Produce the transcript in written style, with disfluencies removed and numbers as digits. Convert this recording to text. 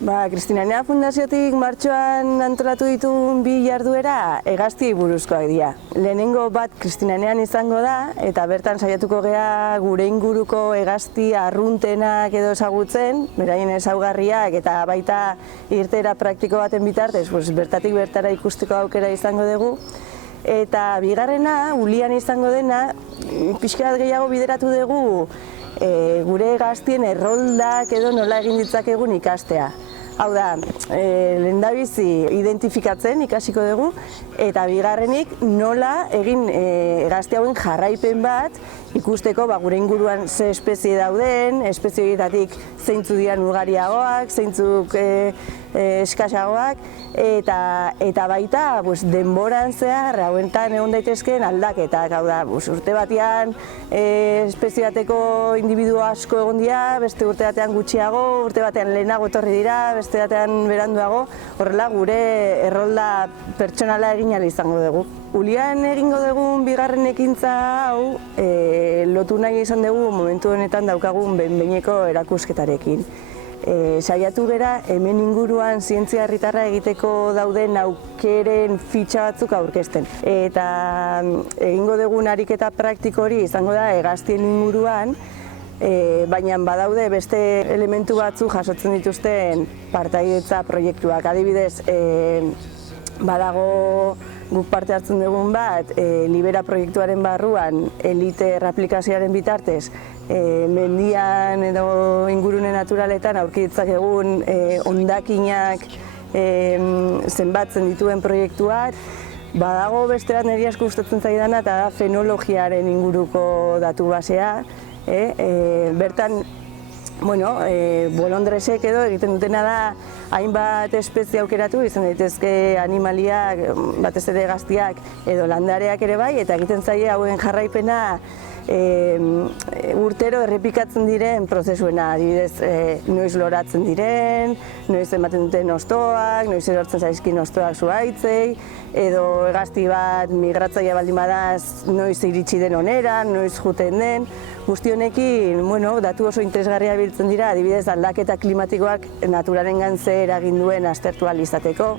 Kristina Anea Fundaziotik martxoan antolatu ditugun bi jarduera hegaztiei buruzkoak dira. Lehenengo bat Kristina Anean izango da, eta bertan saiatuko gea gure inguruko hegazti arruntenak edo ezagutzen, beraien ezaugarriak eta baita irteera praktiko baten bitartez, bertatik bertara ikusteko aukera izango dugu. Eta bigarrena, ulian izango dena, pixka bat gehiago bideratu dugu gure hegaztien erroldak edo nola egin ditzakegun ikastea. Hau da, lehendabizi identifikatzen ikasiko dugu, eta bigarrenik nola egin hegazti hauen jarraipen bat ikusteko gure inguruan ze espezie dauden, espezie horietatik zeintzuk diren ugariagoak, zeintzuk eskasagoak, eta baita denboran zehar hauetan egon daitezkeen aldaketak. Hau da, urte batean espezie bateko indibidu asko egon dira, beste urte batean gutxiago, urte batean lehenago etorri dira, beste batean beranduago, horrela gure errolda pertsonala egin ahal izango dugu. Ulian egingo dugun bigarren ekintza hau lotu nahi izan dugu momentu honetan daukagun behin-behineko erakusketarekin. Saiatu gera hemen inguruan zientzia herritarra egiteko dauden aukeren fitxa batzuk aurkezten. Eta egingo dugun ariketa praktiko hori izango da hegaztien inguruan, baina badaude beste elementu batzuk jasotzen dituzten partaidetza proiektuak. Adibidez, badago guk parte hartzen dugun bat, Libera proiektuaren barruan, elite aplikazioaren bitartez, mendian edo ingurune naturaletan aurki ditzakegun hondakinak zenbatzen dituen proiektuak. Badago beste bat niri asko gustatzen zaidana eta da fenologiaren inguruko datu basea. Bertan, bolondresek edo egiten dutena da hainbat espezie aukeratu, izan daitezke animaliak, batez ere hegaztiak edo landareak ere bai, eta egiten zaie hauen jarraipena urtero errepikatzen diren prozesuena, adibidez, noiz loratzen diren, noiz ematen duten hostoak, noiz erortzen zaizkin hostoak zuhaitzei, edo hegazti bat migratzailea baldin badaz, noiz iritsi den onera, noiz juten den. Guzti honekin, datu oso interesgarria biltzen dira, adibidez aldaketa klimatikoak naturarengan ze eragin duen aztertu ahal izateko.